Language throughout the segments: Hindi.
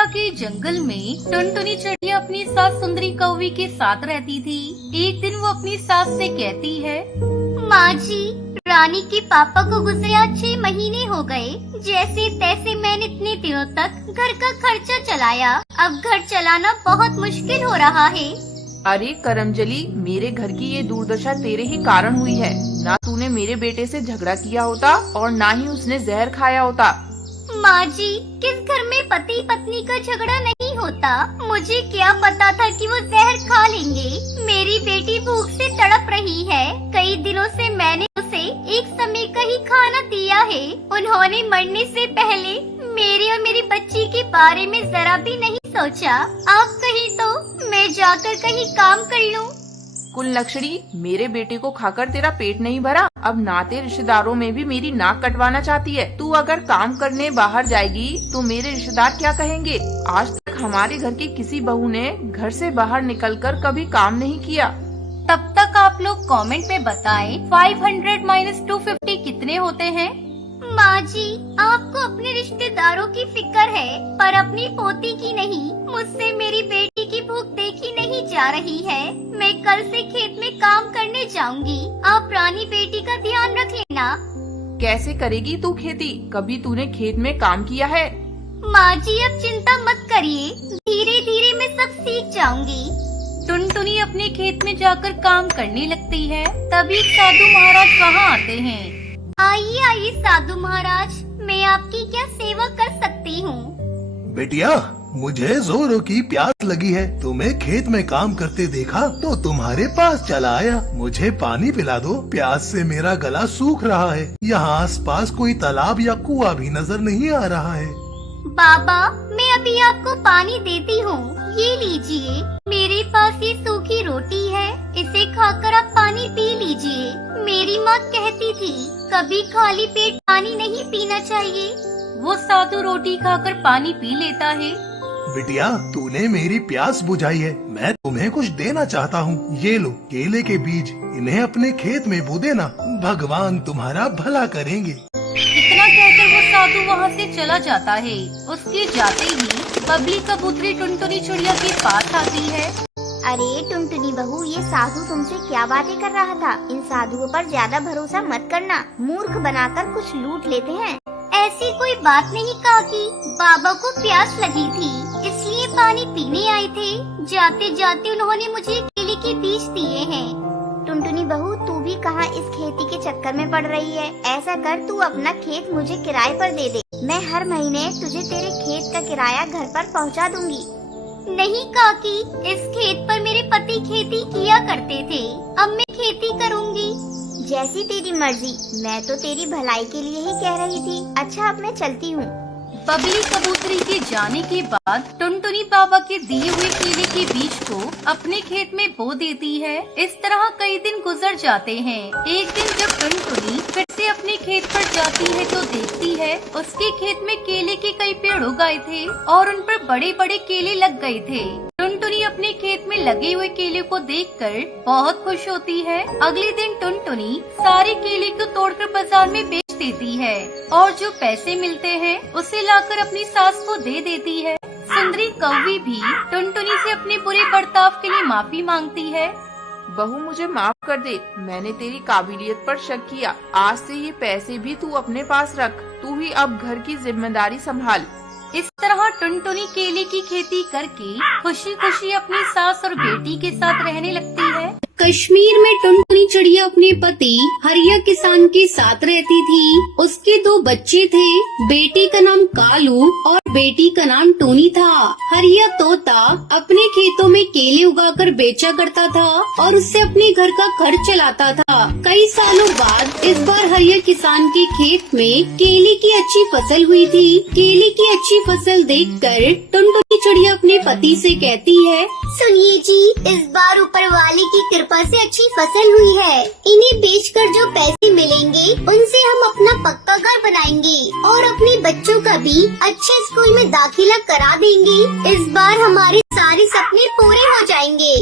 चिड़िया के जंगल में टुनटुनी चिड़िया अपनी सास सुंदरी कौवी के साथ रहती थी। एक दिन वो अपनी सास से कहती है, माँ जी, रानी के पापा को गुजरे आज 6 महीने हो गए। जैसे तैसे मैंने इतने दिनों तक घर का खर्चा चलाया, अब घर चलाना बहुत मुश्किल हो रहा है। अरे करमजली, मेरे घर की ये दुर्दशा तेरे ही कारण हुई है। ना तूने मेरे बेटे से झगड़ा किया होता और ना ही उसने जहर खाया होता। माँ जी, किस घर में पति पत्नी का झगड़ा नहीं होता। मुझे क्या पता था कि वो जहर खा लेंगे। मेरी बेटी भूख से तड़प रही है। कई दिनों से मैंने उसे एक समय का ही खाना दिया है। उन्होंने मरने से पहले मेरी और मेरी बच्ची के बारे में जरा भी नहीं सोचा। आप कहीं तो मैं जाकर कहीं काम कर लूं। कुलक्षणी, मेरे बेटे को खाकर तेरा पेट नहीं भरा, अब नाते रिश्तेदारों में भी मेरी नाक कटवाना चाहती है। तू अगर काम करने बाहर जाएगी तो मेरे रिश्तेदार क्या कहेंगे? आज तक हमारे घर की किसी बहू ने घर से बाहर निकलकर कभी काम नहीं किया। तब तक आप लोग कमेंट में बताएं 500 - 250 कितने होते हैं? माँ जी, आपको अपने रिश्तेदारों की फिक्र है पर अपनी पोती की नहीं। मुझसे मेरी बेटी की भूख देखी नहीं जा रही है। मैं कल से खेत में काम करने जाऊंगी। आप रानी बेटी का ध्यान रख लेना। कैसे करेगी तू खेती? कभी तूने खेत में काम किया है? माँ जी, अब चिंता मत करिए, धीरे धीरे मैं सब सीख जाऊंगी। टुनटुनी अपने खेत में जाकर काम करने लगती है। तभी साधु महाराज वहाँ आते हैं। आइए आइए साधु महाराज, मैं आपकी क्या सेवा कर सकती हूँ? बेटिया, मुझे जोरों की प्यास लगी है। तुम्हें खेत में काम करते देखा तो तुम्हारे पास चला आया। मुझे पानी पिला दो, प्यास से मेरा गला सूख रहा है। यहाँ आसपास कोई तालाब या कुआं भी नजर नहीं आ रहा है। बाबा, मैं अभी आपको पानी देती हूँ। ये लीजिए, मेरे पास ये सूखी रोटी है, इसे खाकर आप पानी पी लीजिए। मेरी माँ कहती थी कभी खाली पेट पानी नहीं पीना चाहिए। वो साधु रोटी खाकर पानी पी लेता है। बिटिया, तूने मेरी प्यास बुझाई है। मैं तुम्हें कुछ देना चाहता हूँ। ये लो केले के बीज, इन्हें अपने खेत में बो देना। भगवान तुम्हारा भला करेंगे। इतना कहकर वो साधु वहाँ से चला जाता है। उसके जाते ही बबली कबूतरी टुनटुनी चिड़िया के पास आती है। अरे टुनटुनी बहू, ये साधु तुमसे क्या बातें कर रहा था? इन साधुओं पर ज्यादा भरोसा मत करना, मूर्ख बनाकर कुछ लूट लेते हैं। ऐसी कोई बात नहीं काकी, बाबा को प्यास लगी थी इसलिए पानी पीने आए थे। जाते जाते उन्होंने मुझे केले के बीज दिए हैं। टुनटुनी बहू, तू भी कहाँ इस खेती के चक्कर में पड़ रही है? ऐसा कर, तू अपना खेत मुझे किराए पर दे दे। मैं हर महीने तुझे तेरे खेत का किराया घर पर पहुँचा दूंगी। नहीं काकी, इस खेत पर मेरे पति खेती किया करते थे। अब मैं खेती करूंगी। जैसी तेरी मर्जी, मैं तो तेरी भलाई के लिए ही कह रही थी। अच्छा, अब मैं चलती हूँ। बबली कबूतरी के जाने के बाद टुनटुनी बाबा के दिए हुए केले के बीज को अपने खेत में बो देती है। इस तरह कई दिन गुजर जाते हैं। एक दिन जब टुनटुनी फिर से अपने खेत पर जाती है तो देखती है उसके खेत में केले के कई पेड़ उगाए थे और उन पर बड़े बड़े केले लग गए थे। टुनटुनी अपने खेत में लगे हुए केले को देखकर बहुत खुश होती है। अगले दिन टुनटुनी सारे केले को तोड़कर बाजार में बेच देती है और जो पैसे मिलते हैं उसे लाकर अपनी सास को दे देती है। सुंदरी कौवी भी टुनटुनी से अपने बुरे बर्ताव के लिए माफी मांगती है। बहू, मुझे माफ कर दे, मैंने तेरी काबिलियत पर शक किया। आज से ये पैसे भी तू अपने पास रख। तू ही अब घर की जिम्मेदारी संभाल। इस तरह टुनटुनी केले की खेती करके खुशी खुशी अपनी सास और बेटी के साथ रहने लगती है। कश्मीर में टुनटुनी चिड़िया अपने पति हरिया किसान के साथ रहती थी। उसके 2 बच्चे थे, बेटी का नाम कालू और बेटी का नाम टोनी था। हरिया तोता अपने खेतों में केले उगाकर बेचा करता था और उससे अपने घर का खर्च चलाता था। कई सालों बाद इस बार हरिया किसान के खेत में केले की अच्छी फसल हुई थी। केले की अच्छी फसल देखकर टुनटुनी चिड़िया अपने पति से कहती है, सुनिए जी, इस बार ऊपर वाले की कृपा से अच्छी फसल हुई है। इन्हें बेचकर जो पैसे मिलेंगे उनसे हम अपना पक्का घर बनाएंगे और अपने बच्चों का भी अच्छे स्कूल में दाखिला करा देंगे। इस बार हमारे सारे सपने पूरे हो जाएंगे।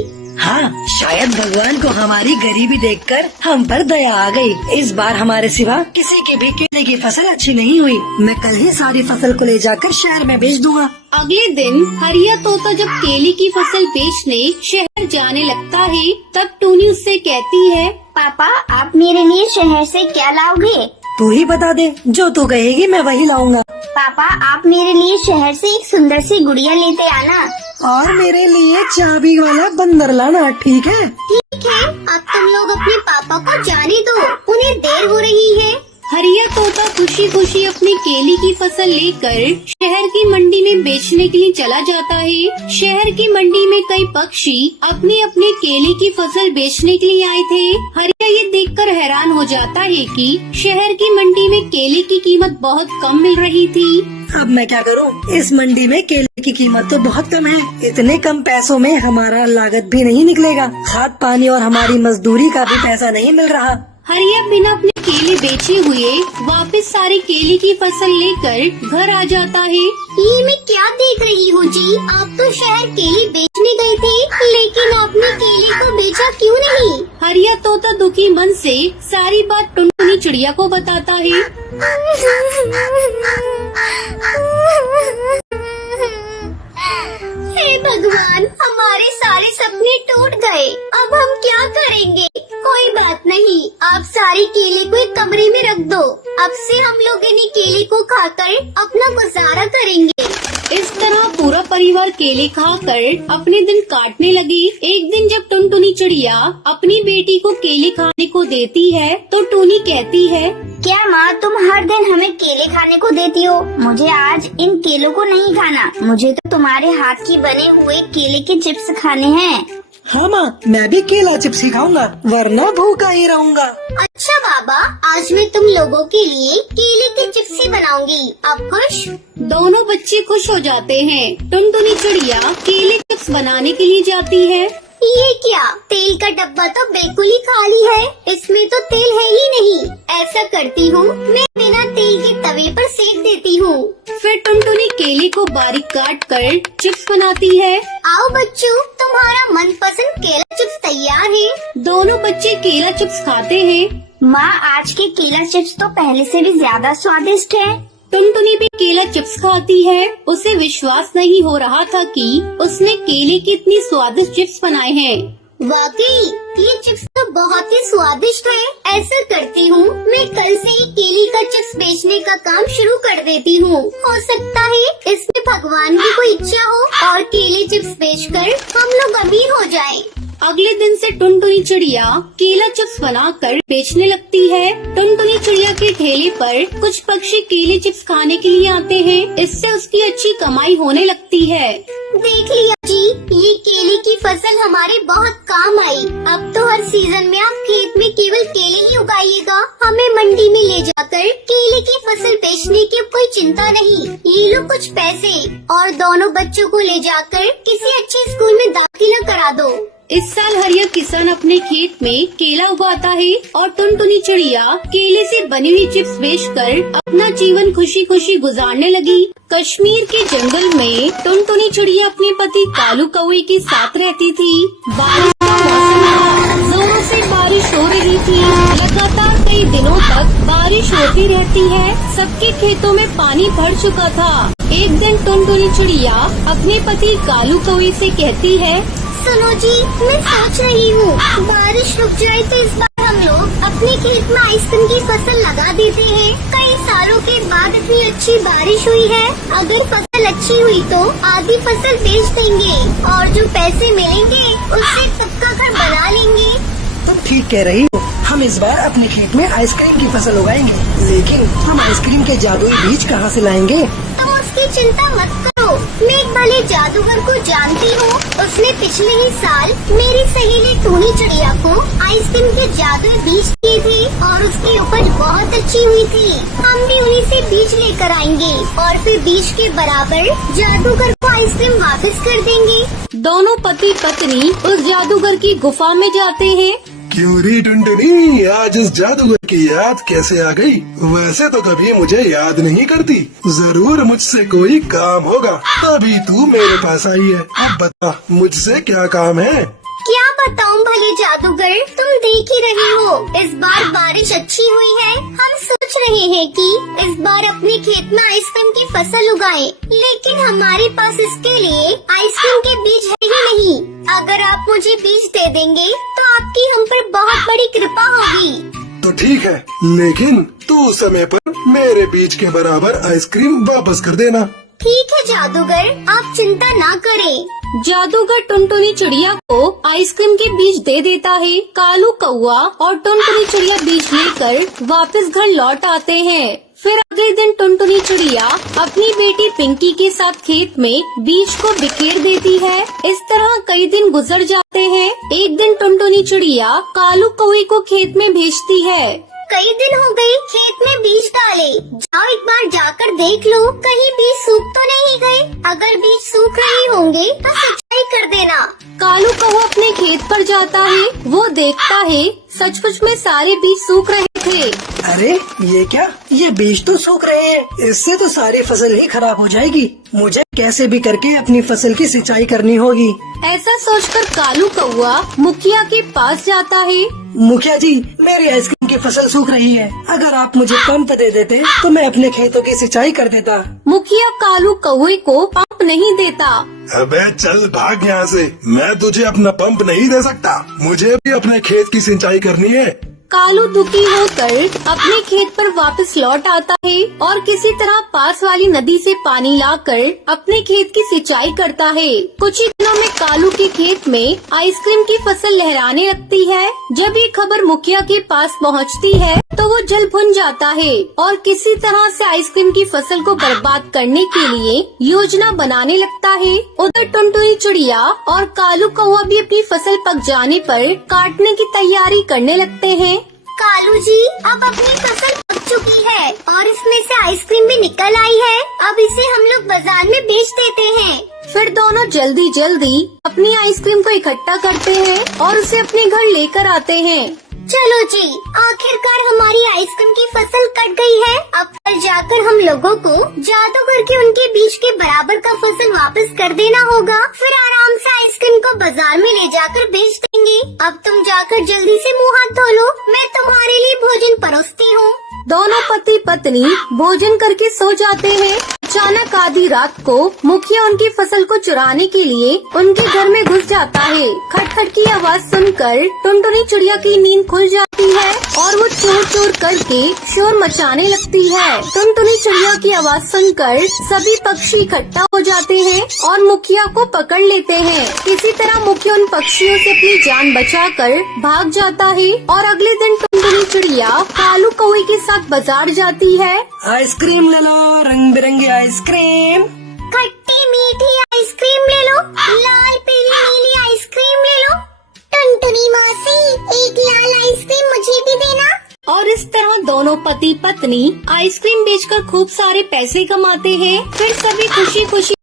हाँ, शायद भगवान को हमारी गरीबी देखकर हम पर दया आ गई। इस बार हमारे सिवा किसी की भी केले की फसल अच्छी नहीं हुई। मैं कल ही सारी फसल को ले जाकर शहर में बेच दूंगा। अगले दिन हरिया तोता जब केले की फसल बेचने शहर जाने लगता है, तब टूनी उससे कहती है, पापा आप मेरे लिए शहर से क्या लाओगे? तू ही बता दे, जो तू कहेगी मैं वही लाऊंगा। पापा आप मेरे लिए शहर से एक सुंदर सी गुड़िया लेते आना। और मेरे लिए चाबी वाला बंदर लाना, ठीक है? ठीक है, अब तुम लोग अपने पापा को जाने दो, उन्हें देर हो रही है। हरिया तोता खुशी खुशी अपनी केले की फसल लेकर शहर की मंडी में बेचने के लिए चला जाता है। शहर की मंडी में कई पक्षी अपने अपने केले की फसल बेचने के लिए आए थे। हरिया ये देखकर हैरान हो जाता है कि शहर की मंडी में केले की कीमत बहुत कम मिल रही थी। अब मैं क्या करूं? इस मंडी में केले की कीमत तो बहुत कम है। इतने कम पैसों में हमारा लागत भी नहीं निकलेगा। खाद पानी और हमारी मजदूरी का भी पैसा नहीं मिल रहा। हरिया बिना अपने केले बेचे हुए वापस सारी केले की फसल लेकर घर आ जाता है। ये मैं क्या देख रही हूँ जी? आप तो शहर केले बेचने गए थे, लेकिन आपने केले को बेचा क्यों नहीं? हरिया तोता दुखी मन से सारी बात टुनटुनी चिड़िया को बताता है। हे भगवान, हमारे सारे सपने टूट गए। अब हम क्या करेंगे? कोई बात नहीं, आप सारे केले को एक कमरे में रख दो। अब से हम लोग इन्हीं केले को खाकर अपना गुजारा करेंगे। इस तरह पूरा परिवार केले खाकर अपने दिन काटने लगी। एक दिन जब टुनटुनी चिड़िया अपनी बेटी को केले खाने को देती है, तो टूनी कहती है, क्या माँ तुम हर दिन हमें केले खाने को देती हो? मुझे आज इन केलों को नहीं खाना। मुझे तो तुम्हारे हाथ की बने हुए केले के चिप्स खाने हैं। हाँ माँ, मैं भी केला चिप्स ही खाऊंगा, वरना भूखा ही रहूंगा। अच्छा बाबा, आज मैं तुम लोगों के लिए केले के चिप्स ही बनाऊंगी। आप खुश? दोनों बच्चे खुश हो जाते हैं। टुनटुनी चिड़िया केले चिप्स बनाने के लिए जाती है। ये क्या? तेल का डब्बा तो बिल्कुल ही खाली है, इसमें तो तेल है ही नहीं। ऐसा करती हूँ, मैं बिना तेल के तवे पर सेक देती हूँ। फिर टुनटुनी केले को बारीक काट कर चिप्स बनाती है। आओ बच्चों, तुम्हारा मनपसंद केला चिप्स तैयार है। दोनों बच्चे केला चिप्स खाते हैं। माँ आज के केला चिप्स तो पहले से भी ज्यादा स्वादिष्ट है। टुनटुनी भी केला चिप्स खाती है। उसे विश्वास नहीं हो रहा था कि उसने केले की इतनी स्वादिष्ट चिप्स बनाए हैं। वाकई ये चिप्स तो बहुत ही स्वादिष्ट है। ऐसा करती हूँ, मैं कल से ही केले का चिप्स बेचने का काम शुरू कर देती हूँ। हो सकता है इसमें भगवान की कोई इच्छा हो और केले चिप्स बेचकर हम लोग अमीर हो जाएं। अगले दिन से टुनटुनी चिड़िया केला चिप्स बनाकर बेचने लगती है। टुनटुनी चिड़िया के ठेले पर कुछ पक्षी केले चिप्स खाने के लिए आते हैं। इससे उसकी अच्छी कमाई होने लगती है। देख लिया जी, ये केले की फसल हमारे बहुत काम आई। अब तो हर सीजन में आप खेत में केवल केले ही उगाइएगा। हमें मंडी में ले जाकर केले की फसल बेचने की कोई चिंता नहीं। ये लो कुछ पैसे और दोनों बच्चों को ले जाकर किसी अच्छे स्कूल में दाखिला करा दो। इस साल हरिया किसान अपने खेत में केला उगाता है और टुनटुनी चिड़िया केले से बनी हुई चिप्स बेचकर अपना जीवन खुशी खुशी गुजारने लगी। कश्मीर के जंगल में टुनटुनी चिड़िया अपने पति कालू कौवे के साथ रहती थी। बारिश का मौसम था, जोरों से बारिश हो रही थी। लगातार कई दिनों तक बारिश होती रहती है। सबके खेतों में पानी भर चुका था। एक दिन टुनटुनी चिड़िया अपने पति कालू कौवे से कहती है, सुनो जी, मैं सोच रही हूँ बारिश रुक जाए तो इस बार हम लोग अपने खेत में आइसक्रीम की फसल लगा देते हैं। कई सालों के बाद इतनी अच्छी बारिश हुई है। अगर फसल अच्छी हुई तो आधी फसल बेच देंगे और जो पैसे मिलेंगे उससे सबका घर बना लेंगे। तुम ठीक कह रही हो। हम इस बार अपने खेत में आइसक्रीम की फसल उगाएंगे, लेकिन हम आइसक्रीम के जादुई बीज कहाँ से लाएंगे? तो उसकी चिंता मत करो, मैं एक भले जादूगर को जानती हूँ। उसने पिछले ही साल मेरी सहेली टूनी चिड़िया को आइसक्रीम के जादुई बीज दिए थे और उसकी उपज बहुत अच्छी हुई थी। हम भी उन्हीं से बीज लेकर आएंगे और फिर बीज के बराबर जादूगर को आइसक्रीम वापस कर देंगे। दोनों पति पत्नी उस जादूगर की गुफा में जाते हैं। क्यों री टुनटुनी, आज इस जादूगर की याद कैसे आ गई? वैसे तो कभी मुझे याद नहीं करती। जरूर मुझसे कोई काम होगा, तभी तू मेरे पास आई है। अब बता मुझसे क्या काम है? क्या बताऊं भले जादूगर, तुम देख ही रहे हो इस बार बारिश अच्छी हुई है। हम सोच रहे हैं कि इस बार अपने खेत में आइसक्रीम की फसल उगाएं, लेकिन हमारे पास इसके लिए आइसक्रीम के बीज है ही नहीं। अगर आप मुझे बीज दे देंगे तो आपकी हम पर बहुत बड़ी कृपा होगी। तो ठीक है, लेकिन तू समय पर मेरे बीज के बराबर आइसक्रीम वापस कर देना। ठीक है जादूगर, आप चिंता ना करें। जादूगर टुनटुनी चिड़िया को आइसक्रीम के बीज दे देता है। कालू कौआ और टुनटुनी चिड़िया बीज लेकर वापस घर लौट आते हैं। फिर अगले दिन टुनटुनी चिड़िया अपनी बेटी पिंकी के साथ खेत में बीज को बिखेर देती है। इस तरह कई दिन गुजर जाते हैं। एक दिन टुनटुनी चिड़िया कालू कौए को खेत में भेजती है। कई दिन हो गए खेत में बीज डाले, जाओ एक बार जाकर देख लो कहीं बीज सूख तो नहीं गए। अगर बीज सूख रहे होंगे तो सिंचाई कर देना। कालू कौआ अपने खेत पर जाता है। वो देखता है सचमुच में सारे बीज सूख रहे थे। अरे ये क्या, ये बीज तो सूख रहे हैं। इससे तो सारी फसल ही खराब हो जाएगी। मुझे कैसे भी करके अपनी फसल की सिंचाई करनी होगी। ऐसा सोचकर कालू कौआ मुखिया के पास जाता है। मुखिया जी, मेरी आइसक्रीम की फसल सूख रही है। अगर आप मुझे पंप दे देते तो मैं अपने खेतों की सिंचाई कर देता। मुखिया कालू कौए को पंप नहीं देता। अबे चल भाग यहाँ से, मैं तुझे अपना पंप नहीं दे सकता। मुझे भी अपने खेत की सिंचाई करनी है। कालू दुखी होकर अपने खेत पर वापस लौट आता है और किसी तरह पास वाली नदी से पानी लाकर अपने खेत की सिंचाई करता है। कुछ ही दिनों में कालू के खेत में आइसक्रीम की फसल लहराने लगती है। जब ये खबर मुखिया के पास पहुंचती है तो वो जल भुन जाता है और किसी तरह से आइसक्रीम की फसल को बर्बाद करने के लिए योजना बनाने लगता है। उधर टुनटुनी चिड़िया और कालू कौआ भी अपनी फसल पक जाने पर काटने की तैयारी करने लगते हैं। कालू जी, अब अपनी फसल पक चुकी है और इसमें से आइसक्रीम भी निकल आई है। अब इसे हम लोग बाजार में बेच देते हैं। फिर दोनों जल्दी जल्दी अपनी आइसक्रीम को इकट्ठा करते हैं और उसे अपने घर लेकर आते हैं। चलो जी, आखिरकार हमारी आइसक्रीम की फसल कट गई है। अब कल जाकर हम लोगों को जादूगर के उनके बीज के बराबर का फसल वापस कर देना होगा। फिर आराम से आइसक्रीम को बाजार में ले जाकर बेच देंगे। अब तुम जाकर जल्दी से मुँह हाथ धो लो, मैं तुम्हारे लिए भोजन परोसती हूँ। दोनों पति पत्नी भोजन करके सो जाते हैं। अचानक आधी रात को मुखिया उनकी फसल को चुराने के लिए उनके घर में घुस जाता है। खटखट की आवाज सुनकर टुनटुनी चिड़िया की नींद खुल जाती है और वो चोर चोर करके शोर मचाने लगती है। टुनटुनी चिड़िया की आवाज सुनकर सभी पक्षी इकट्ठा हो जाते हैं और मुखिया को पकड़ लेते हैं। किसी तरह मुखिया उन पक्षियों से अपनी जान बचाकर भाग जाता है और अगले दिन टुनटुनी चिड़िया कालू कौए के साथ बाजार जाती है। आइसक्रीम ले लो, रंग बिरंगी आइसक्रीम। खट्टी मीठी आइसक्रीम ले लो, लाल पीली नीली आइसक्रीम ले लो। टुनटुनी मौसी, एक लाल आइसक्रीम मुझे भी देना। और इस तरह दोनों पति पत्नी आइसक्रीम बेचकर खूब सारे पैसे कमाते हैं। फिर सभी खुशी खुशी